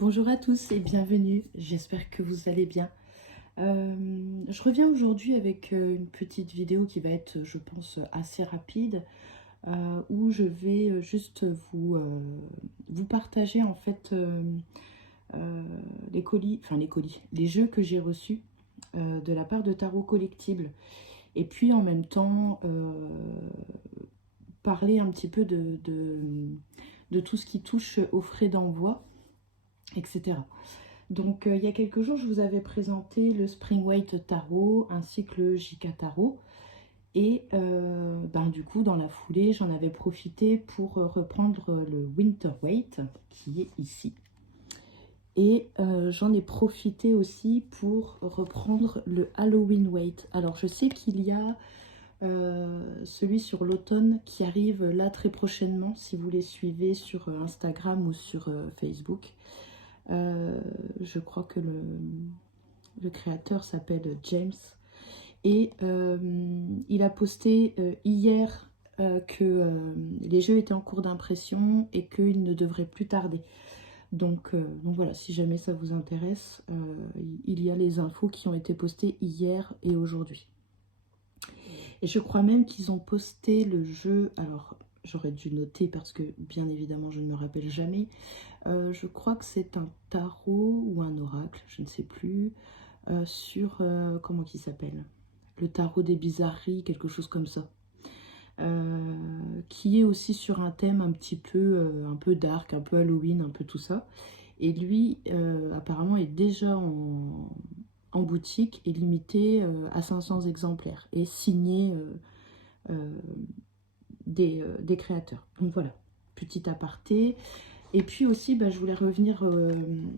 Bonjour à tous et bienvenue, j'espère que vous allez bien. Je reviens aujourd'hui avec une petite vidéo qui va être, je pense, assez rapide, où je vais juste vous partager en fait les jeux que j'ai reçus de la part de Tarot Collectible. Et puis en même temps, parler un petit peu de tout ce qui touche aux frais d'envoi, etc. Donc il y a quelques jours, je vous avais présenté le Spring Waite Tarot ainsi que le JK Tarot. Et du coup, dans la foulée, j'en avais profité pour reprendre le Winter Waite qui est ici. Et j'en ai profité aussi pour reprendre le Halloween Waite. Alors je sais qu'il y a celui sur l'automne qui arrive là très prochainement, si vous les suivez sur Instagram ou sur Facebook. Je crois que le créateur s'appelle James. Et il a posté hier que les jeux étaient en cours d'impression et qu'ils ne devraient plus tarder. Donc voilà, si jamais ça vous intéresse, il y a les infos qui ont été postées hier et aujourd'hui. Et je crois même qu'ils ont posté le jeu, alors j'aurais dû noter parce que bien évidemment je ne me rappelle jamais. Je crois que c'est un tarot ou un oracle, je ne sais plus, sur, comment il s'appelle, le tarot des bizarreries, quelque chose comme ça. Qui est aussi sur un thème un peu dark, un peu Halloween, un peu tout ça. Et lui, apparemment, est déjà en boutique et limité à 500 exemplaires et signé des créateurs. Donc voilà, petit aparté. Et puis aussi, je voulais revenir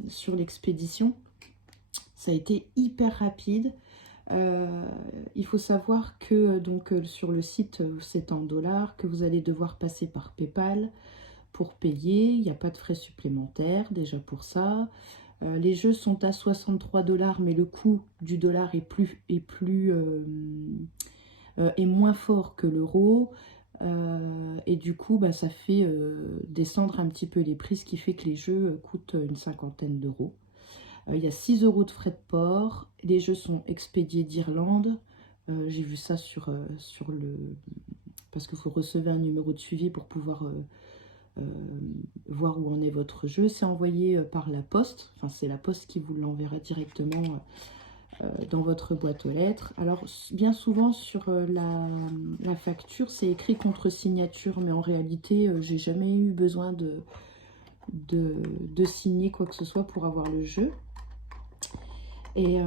sur l'expédition. Ça a été hyper rapide. Il faut savoir que sur le site, c'est en dollars, que vous allez devoir passer par PayPal pour payer. Il n'y a pas de frais supplémentaires déjà pour ça. Les jeux sont à 63 dollars, mais le coût du dollar est moins fort que l'euro. Et du coup, ça fait descendre un petit peu les prix, ce qui fait que les jeux coûtent une cinquantaine d'euros. Il y a 6 euros de frais de port. Les jeux sont expédiés d'Irlande. J'ai vu ça sur le... Parce que vous recevez un numéro de suivi pour pouvoir voir où en est votre jeu. C'est envoyé par la poste. Enfin, c'est la poste qui vous l'enverra directement dans votre boîte aux lettres. Alors, bien souvent, sur la facture, c'est écrit contre signature. Mais en réalité, j'ai jamais eu besoin de signer quoi que ce soit pour avoir le jeu. Et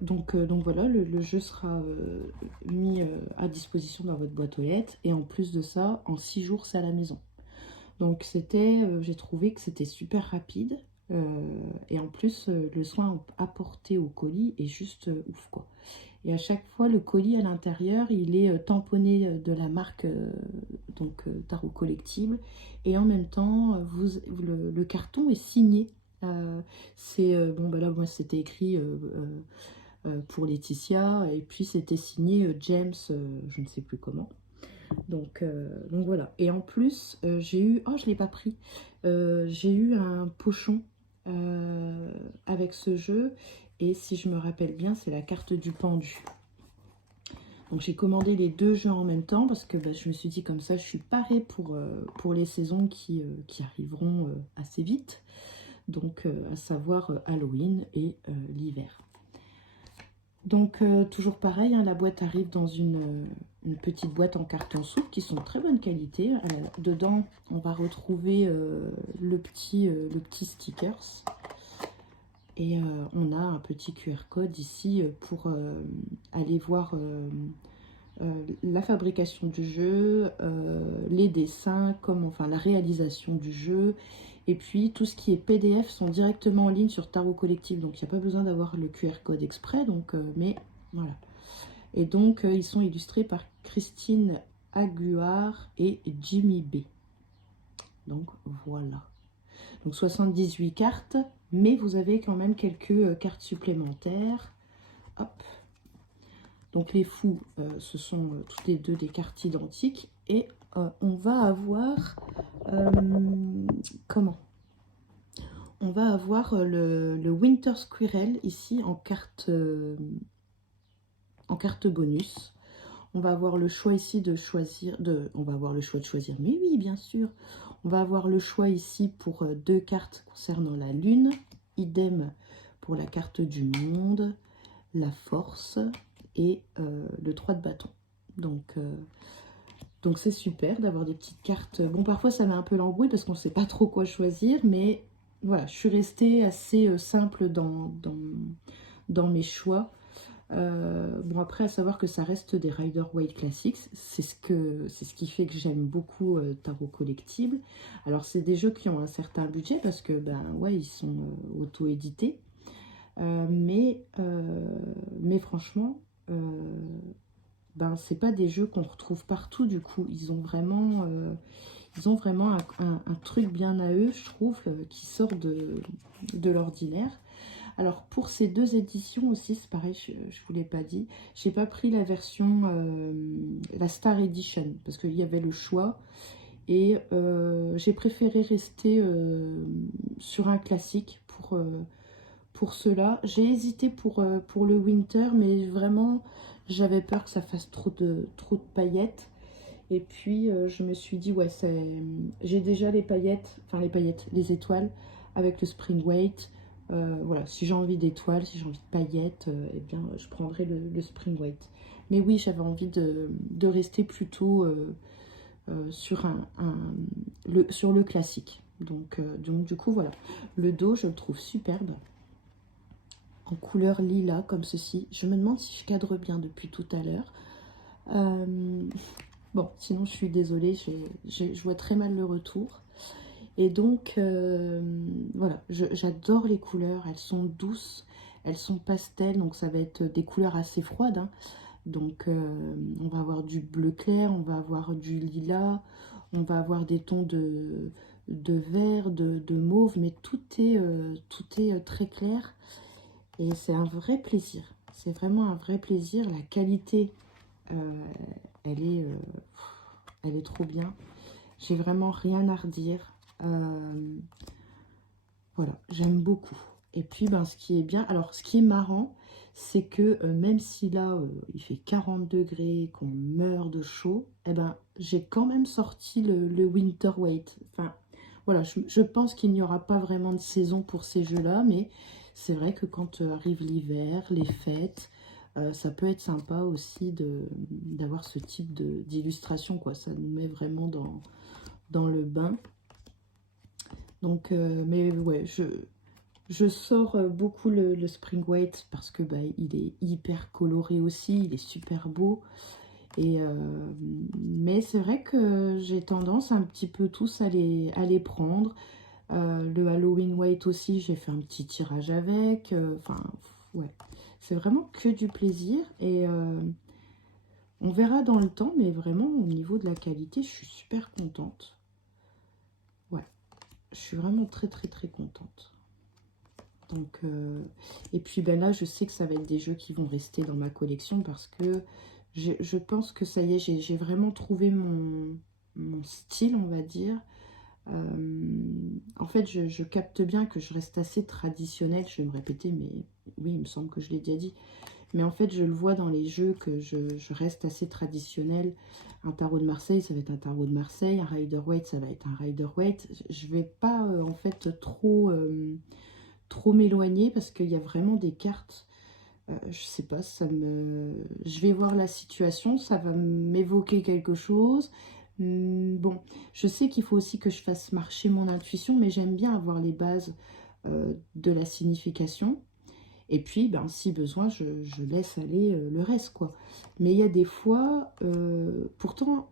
donc voilà, le jeu sera mis à disposition dans votre boîte aux lettres. Et en plus de ça, en 6 jours, c'est à la maison. Donc j'ai trouvé que c'était super rapide. Et en plus, le soin apporté au colis est juste ouf, quoi. Et à chaque fois, le colis à l'intérieur, il est tamponné de la marque Tarot Collectible. Et en même temps, le carton est signé. Là, moi, c'était écrit pour Laetitia. Et puis, c'était signé James, je ne sais plus comment. Donc voilà. Et en plus, j'ai eu... Oh, je ne l'ai pas pris. J'ai eu un pochon avec ce jeu. Et si je me rappelle bien, c'est la carte du pendu. Donc j'ai commandé les deux jeux en même temps parce que je me suis dit comme ça, je suis parée pour les saisons qui arriveront assez vite. Donc à savoir Halloween et l'hiver. Donc toujours pareil, hein, la boîte arrive dans une petite boîte en carton souple qui sont de très bonne qualité. Dedans, on va retrouver le petit stickers. Et on a un petit QR code ici pour aller voir la fabrication du jeu, les dessins, la réalisation du jeu. Et puis tout ce qui est PDF sont directement en ligne sur Tarot Collective. Donc il n'y a pas besoin d'avoir le QR code exprès. Mais voilà. Et donc ils sont illustrés par Christine Aguard et Jimmy B. Donc voilà. Donc 78 cartes, mais vous avez quand même quelques cartes supplémentaires. Hop. Donc les fous, ce sont toutes les deux des cartes identiques. Et on va avoir... comment on va avoir le Winter Squirrel ici en carte bonus. On va avoir le choix ici de choisir, on va avoir le choix de choisir, mais oui, bien sûr. On va avoir le choix ici pour 2 cartes concernant la lune, idem pour la carte du monde, la force et le 3 de bâton. Donc c'est super d'avoir des petites cartes. Bon, parfois ça met un peu l'embrouille parce qu'on ne sait pas trop quoi choisir, mais voilà, je suis restée assez simple dans mes choix. Bon, après, à savoir que ça reste des Rider-Waite Classics, c'est ce qui fait que j'aime beaucoup Tarot Collectible. Alors, c'est des jeux qui ont un certain budget parce que, ben ouais, ils sont auto-édités. Mais franchement, ben c'est pas des jeux qu'on retrouve partout du coup. Ils ont vraiment un truc bien à eux, je trouve, qui sort de l'ordinaire. Alors pour ces 2 éditions aussi, c'est pareil, je vous l'ai pas dit, j'ai pas pris la version, la Star Edition, parce qu'il y avait le choix, et j'ai préféré rester sur un classique pour cela. J'ai hésité pour le Winter, mais vraiment, j'avais peur que ça fasse trop de paillettes. Et puis je me suis dit, ouais, j'ai déjà les paillettes, les étoiles avec le Spring Weight. Voilà, si j'ai envie d'étoiles, si j'ai envie de paillettes, eh bien, je prendrai le Spring Weight. Mais oui, j'avais envie de rester plutôt sur sur le classique. Donc, du coup, voilà. Le dos, je le trouve superbe. En couleur lilas, comme ceci. Je me demande si je cadre bien depuis tout à l'heure. Bon, sinon, je suis désolée, je vois très mal le retour. Et donc, voilà, j'adore les couleurs, elles sont douces, elles sont pastel, donc ça va être des couleurs assez froides, hein. Donc, on va avoir du bleu clair, on va avoir du lilas, on va avoir des tons de vert, de mauve, mais tout est très clair. Et c'est un vrai plaisir, c'est vraiment un vrai plaisir. La qualité, elle est trop bien. J'ai vraiment rien à redire. Voilà, j'aime beaucoup. Et puis, ben, ce qui est bien, alors ce qui est marrant, c'est que même si là, il fait 40 degrés, qu'on meurt de chaud, eh ben, j'ai quand même sorti le Winter Weight. Enfin, voilà, je pense qu'il n'y aura pas vraiment de saison pour ces jeux-là, mais c'est vrai que quand arrive l'hiver, les fêtes, ça peut être sympa aussi d'avoir ce type d'illustration, quoi. Ça nous met vraiment dans le bain. Donc, mais ouais, je sors beaucoup le Spring Weight parce que bah, il est hyper coloré aussi, il est super beau. Et, mais c'est vrai que j'ai tendance un petit peu tous à les prendre. Le Halloween Weight aussi, j'ai fait un petit tirage avec. Enfin, ouais, c'est vraiment que du plaisir. Et on verra dans le temps, mais vraiment au niveau de la qualité, je suis super contente. Ouais, je suis vraiment très très très contente. Donc, et puis ben là, je sais que ça va être des jeux qui vont rester dans ma collection parce que je pense que ça y est, j'ai vraiment trouvé mon style, on va dire. En fait, je capte bien que je reste assez traditionnelle. Je vais me répéter, mais oui, il me semble que je l'ai déjà dit. Mais en fait, je le vois dans les jeux que je reste assez traditionnelle. Un tarot de Marseille, ça va être un tarot de Marseille. Un Rider-Waite, ça va être un Rider-Waite. Je vais pas, en fait, trop m'éloigner parce qu'il y a vraiment des cartes, je sais pas, je vais voir la situation, ça va m'évoquer quelque chose. Bon, je sais qu'il faut aussi que je fasse marcher mon intuition, mais j'aime bien avoir les bases de la signification. Et puis, ben, si besoin, je laisse aller le reste, quoi. Mais il y a des fois, pourtant,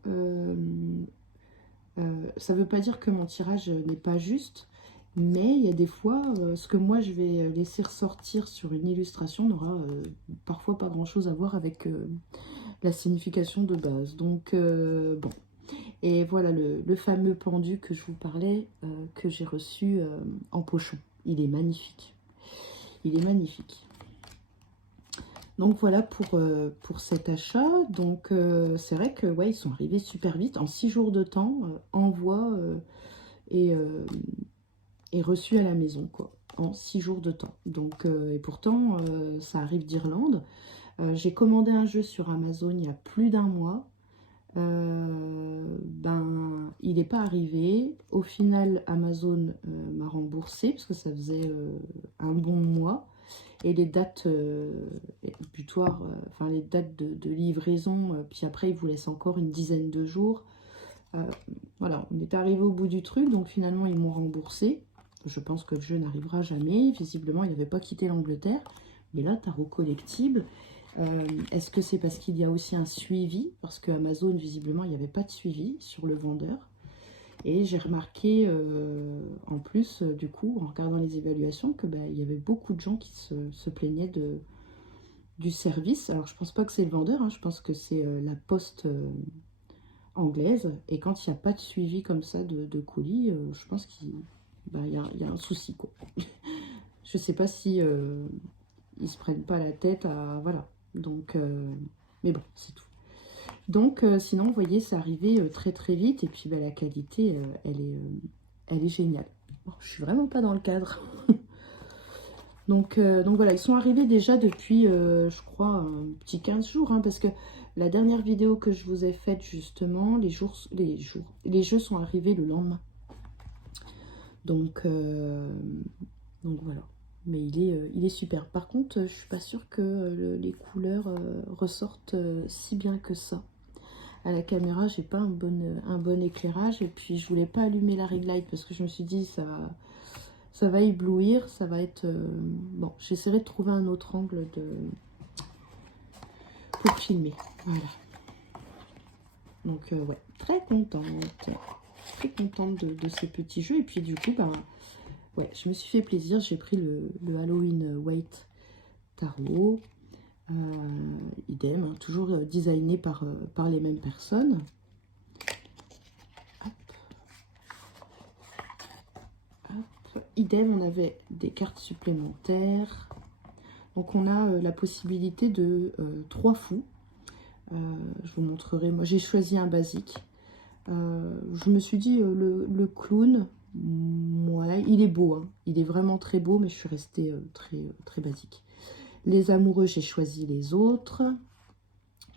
ça ne veut pas dire que mon tirage n'est pas juste, mais il y a des fois, ce que moi je vais laisser ressortir sur une illustration n'aura parfois pas grand-chose à voir avec la signification de base. Donc, bon. Et voilà le fameux pendu que je vous parlais, que j'ai reçu en pochon. Il est magnifique. Il est magnifique. Donc voilà pour cet achat. Donc c'est vrai que ouais, ils sont arrivés super vite. En 6 jours de temps, envoi et est reçu à la maison, quoi, en 6 jours de temps. Donc, et pourtant, ça arrive d'Irlande. J'ai commandé un jeu sur Amazon il y a plus d'un mois. Ben, il n'est pas arrivé. Au final, Amazon m'a remboursé parce que ça faisait un bon mois. Et les dates butoirs, enfin les dates de livraison, puis après ils vous laissent encore une dizaine de jours. Voilà, on est arrivé au bout du truc, donc finalement ils m'ont remboursé. Je pense que le jeu n'arrivera jamais. Visiblement, il n'avait pas quitté l'Angleterre. Mais là, tarot collectible. Est-ce que c'est parce qu'il y a aussi un suivi? Parce que Amazon, visiblement, il n'y avait pas de suivi sur le vendeur. Et j'ai remarqué, en plus, du coup, en regardant les évaluations, que il y avait beaucoup de gens qui se plaignaient du service. Alors, je pense pas que c'est le vendeur, hein, je pense que c'est la poste anglaise. Et quand il n'y a pas de suivi comme ça de colis, je pense qu'il y a un souci, quoi. Je sais pas si ils se prennent pas la tête à... Voilà. Donc, mais bon, c'est tout. Donc, sinon, vous voyez, c'est arrivé très très vite. Et puis, la qualité, elle est géniale. Bon, je suis vraiment pas dans le cadre. donc voilà, ils sont arrivés déjà depuis, je crois, un petit 15 jours. Hein, parce que la dernière vidéo que je vous ai faite, justement, les jeux sont arrivés le lendemain. Donc voilà. Mais il est super. Par contre, je suis pas sûre que les couleurs ressortent si bien que ça. À la caméra, j'ai pas un bon éclairage. Et puis, je voulais pas allumer la ring light parce que je me suis dit, ça va éblouir. Ça va être... Bon, j'essaierai de trouver un autre angle pour filmer. Voilà. Donc, ouais, très contente. Très contente de ces petits jeux. Et puis, du coup, ouais, je me suis fait plaisir. J'ai pris le Halloween Weight Tarot. Idem, hein, toujours designé par les mêmes personnes. Hop. Hop. Idem, on avait des cartes supplémentaires. Donc on a la possibilité de 3 fous. Je vous montrerai. Moi, j'ai choisi un basique. Je me suis dit, le clown, ouais, il est beau. Hein. Il est vraiment très beau, mais je suis restée très basique. Les amoureux, j'ai choisi les autres,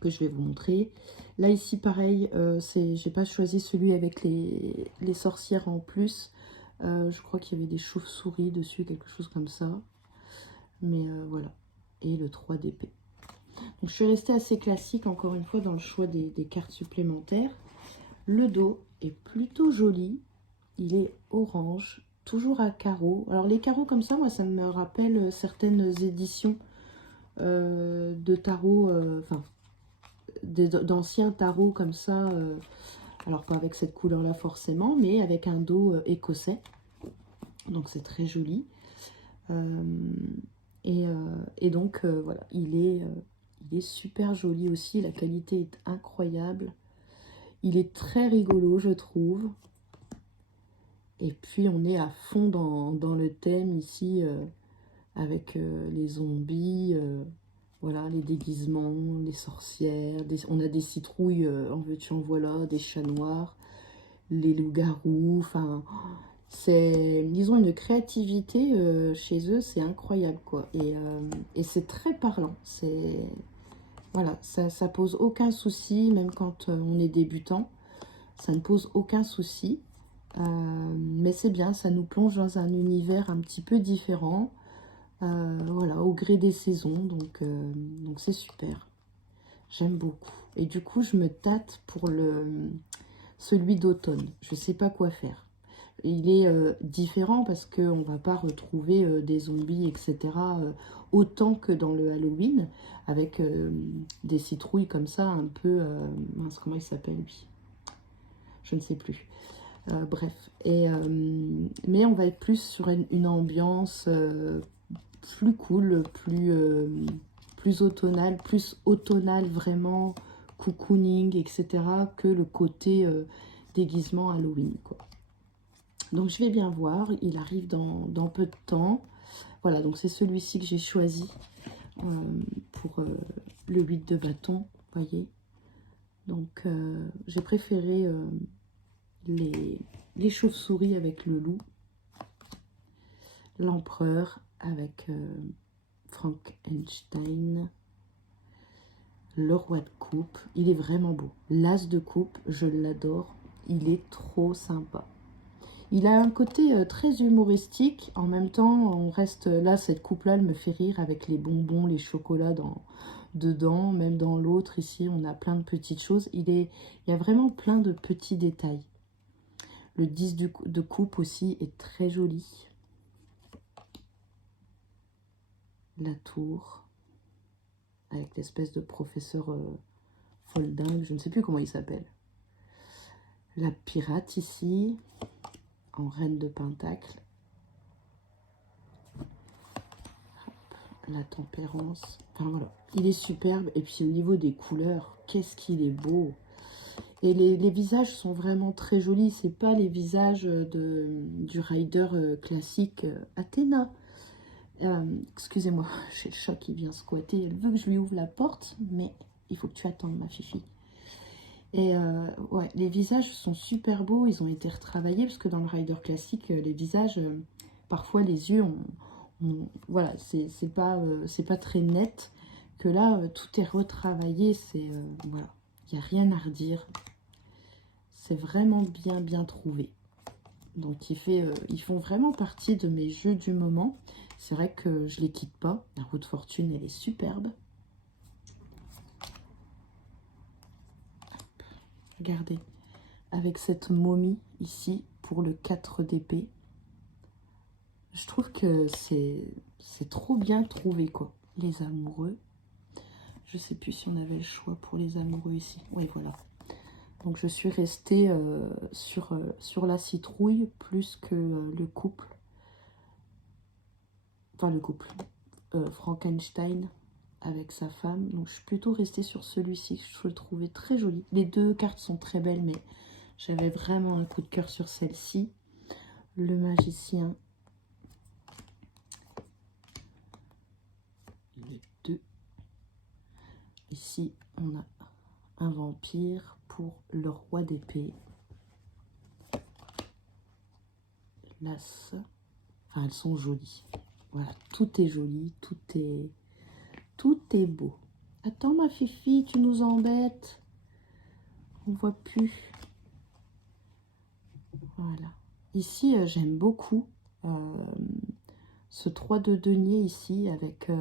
que je vais vous montrer. Là, ici, pareil, j'ai pas choisi celui avec les sorcières en plus. Je crois qu'il y avait des chauves-souris dessus, quelque chose comme ça. Mais voilà. Et le 3 d'épée. Donc, je suis restée assez classique, encore une fois, dans le choix des cartes supplémentaires. Le dos est plutôt joli. Il est orange, toujours à carreaux. Alors, les carreaux comme ça, moi, ça me rappelle certaines éditions de tarot, enfin, d'anciens tarots comme ça. Alors, pas avec cette couleur-là forcément, mais avec un dos écossais. Donc, c'est très joli. Et donc, voilà, il est super joli aussi. La qualité est incroyable. Il est très rigolo, je trouve. Et puis, on est à fond dans le thème ici, avec les zombies, voilà, les déguisements, les sorcières. On a des citrouilles, en veux-tu, en voilà, des chats noirs, les loups-garous. Enfin, ils ont une créativité chez eux, c'est incroyable, quoi. Et c'est très parlant. Voilà, ça pose aucun souci, même quand on est débutant. Ça ne pose aucun souci. Mais c'est bien, ça nous plonge dans un univers un petit peu différent. Voilà, au gré des saisons. Donc c'est super. J'aime beaucoup. Et du coup, je me tâte pour celui d'automne. Je ne sais pas quoi faire. Il est différent parce qu'on ne va pas retrouver des zombies, etc. Autant que dans le Halloween, avec des citrouilles comme ça, un peu... mince, comment il s'appelle, lui? Je ne sais plus. Bref. Mais on va être plus sur une ambiance plus cool, plus automnale vraiment, cocooning, etc. que le côté déguisement Halloween, quoi. Donc, je vais bien voir. Il arrive dans peu de temps. Voilà, donc c'est celui-ci que j'ai choisi pour le 8 de bâton, voyez. Donc, j'ai préféré les chauves-souris avec le loup. l'empereur avec Frankenstein, le roi de coupe. Il est vraiment beau. L'as de coupe, je l'adore. Il est trop sympa. Il a un côté très humoristique. En même temps, on reste là, cette coupe-là, elle me fait rire avec les bonbons, les chocolats dedans. Même dans l'autre, ici, on a plein de petites choses. Il y a vraiment plein de petits détails. Le 10 de coupe aussi est très joli. La tour, avec l'espèce de professeur folding, je ne sais plus comment il s'appelle. La pirate ici, en reine de pentacle. La tempérance. Enfin voilà, il est superbe. Et puis au niveau des couleurs, qu'est-ce qu'il est beau. Et les visages sont vraiment très jolis. C'est pas les visages du rider classique Athéna. Excusez-moi, j'ai le chat qui vient squatter. Elle veut que je lui ouvre la porte, mais il faut que tu attendes, ma fifi. Et ouais, les visages sont super beaux. Ils ont été retravaillés parce que dans le rider classique, les visages, parfois les yeux, voilà, c'est pas très net. Que là, tout est retravaillé. C'est voilà, il n'y a rien à redire. C'est vraiment bien trouvé. Donc ils font vraiment partie de mes jeux du moment. C'est vrai que je les quitte pas. La roue de fortune, elle est superbe. Regardez, avec cette momie ici pour le 4 d'épée. Je trouve que c'est trop bien trouvé, quoi. Les amoureux. Je sais plus si on avait le choix pour les amoureux ici. Oui, voilà. Donc je suis restée sur la citrouille plus que le couple. Enfin, le couple. Frankenstein avec sa femme. Donc je suis plutôt restée sur celui-ci. Je le trouvais très joli. Les deux cartes sont très belles, mais j'avais vraiment un coup de cœur sur celle-ci. Le magicien. Les deux. Ici, on a un vampire pour le roi d'épée. L'as. Enfin, elles sont jolies. Voilà, tout est joli, tout est beau. Attends, ma fifi, tu nous embêtes. On voit plus. Voilà. Ici, j'aime beaucoup ce 3 de denier ici avec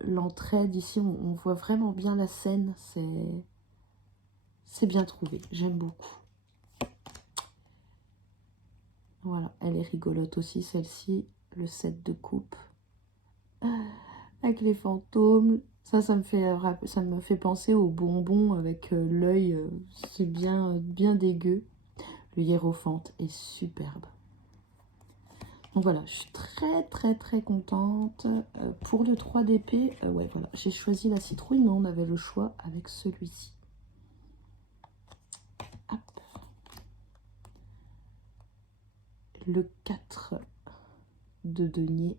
l'entraide. Ici, on voit vraiment bien la scène. C'est bien trouvé. J'aime beaucoup. Voilà, elle est rigolote aussi, celle-ci. Le 7 de coupe. Avec les fantômes. Ça me fait penser aux bonbons avec l'œil. C'est bien dégueu. Le hiérophante est superbe. Donc voilà, je suis très contente. Pour le 3 d'épée, ouais, voilà, j'ai choisi la citrouille, mais on avait le choix avec celui-ci. Le 4 de denier.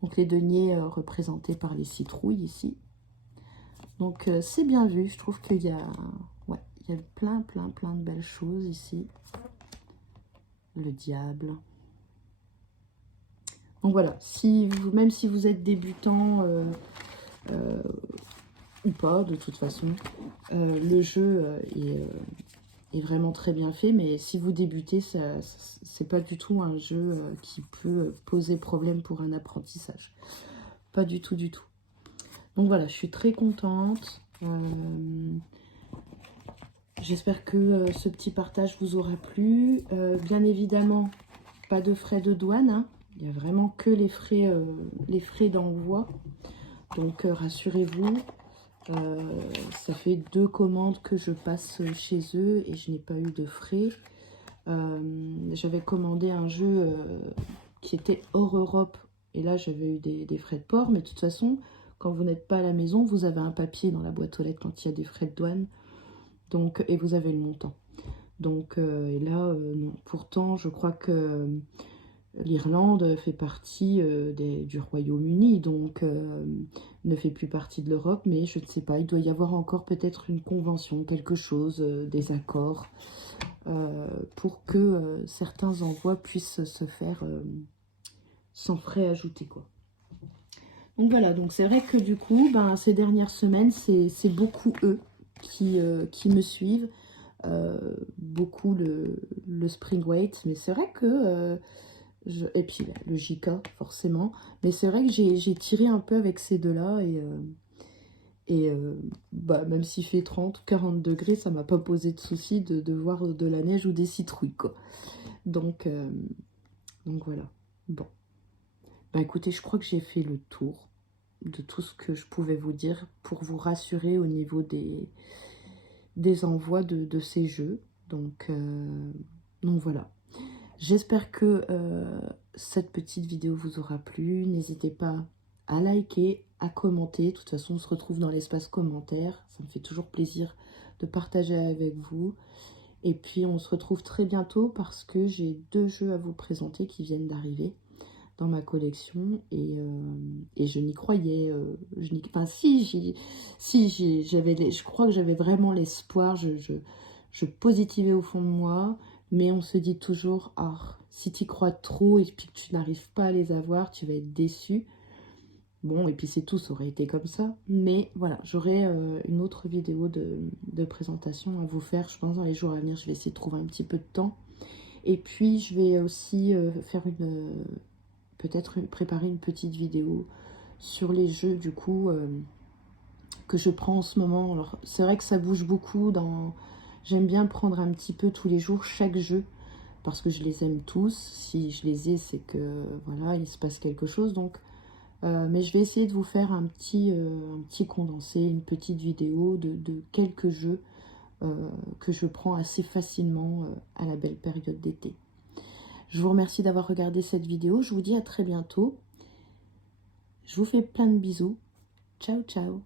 Donc les deniers représentés par les citrouilles ici. Donc c'est bien vu, je trouve qu'il y a, ouais, il y a plein de belles choses ici. Le diable. Donc voilà, même si vous êtes débutant ou pas, de toute façon, le jeu est vraiment très bien fait. Mais si vous débutez, c'est pas du tout un jeu qui peut poser problème pour un apprentissage. Pas du tout. Donc voilà, je suis très contente. J'espère que ce petit partage vous aura plu. Bien évidemment, pas de frais de douane, hein. Il n'y a vraiment que les frais d'envoi. Donc rassurez-vous, ça fait 2 commandes que je passe chez eux et je n'ai pas eu de frais. J'avais commandé un jeu qui était hors Europe et là j'avais eu des frais de port. Mais de toute façon, quand vous n'êtes pas à la maison, vous avez un papier dans la boîte aux lettres quand il y a des frais de douane. Donc, et vous avez le montant. Donc, et là, non. Pourtant, je crois que l'Irlande fait partie du Royaume-Uni, donc ne fait plus partie de l'Europe, mais je ne sais pas, il doit y avoir encore peut-être une convention, quelque chose, des accords, pour que certains envois puissent se faire sans frais ajoutés, quoi. Donc voilà, donc c'est vrai que du coup, ben, ces dernières semaines, c'est beaucoup eux qui me suivent. Beaucoup le Spring Weight, mais c'est vrai que... et puis bah, le JK, forcément. Mais c'est vrai que j'ai tiré un peu avec ces deux-là. Bah, même s'il fait 30 ou 40 degrés, ça m'a pas posé de souci de voir de la neige ou des citrouilles, quoi. Donc voilà. Bon. Bah écoutez, je crois que j'ai fait le tour de tout ce que je pouvais vous dire pour vous rassurer au niveau des envois de ces jeux. Donc voilà. J'espère que cette petite vidéo vous aura plu. N'hésitez pas à liker, à commenter. De toute façon, on se retrouve dans l'espace commentaire. Ça me fait toujours plaisir de partager avec vous. Et puis, on se retrouve très bientôt parce que j'ai 2 jeux à vous présenter qui viennent d'arriver dans ma collection. Et je n'y croyais... enfin, je crois que j'avais vraiment l'espoir. Je positivais au fond de moi. Mais on se dit toujours, ah, si tu y crois trop et puis que tu n'arrives pas à les avoir, tu vas être déçu. Bon, et puis c'est tout, ça aurait été comme ça. Mais voilà, j'aurai une autre vidéo de présentation à vous faire, je pense, dans les jours à venir. Je vais essayer de trouver un petit peu de temps. Et puis, je vais aussi faire peut-être préparer une petite vidéo sur les jeux, du coup, que je prends en ce moment. Alors, c'est vrai que ça bouge beaucoup dans... J'aime bien prendre un petit peu tous les jours chaque jeu parce que je les aime tous. Si je les ai, c'est que voilà, il se passe quelque chose. Donc, mais je vais essayer de vous faire un petit condensé, une petite vidéo de quelques jeux que je prends assez facilement à la belle période d'été. Je vous remercie d'avoir regardé cette vidéo. Je vous dis à très bientôt. Je vous fais plein de bisous. Ciao, ciao.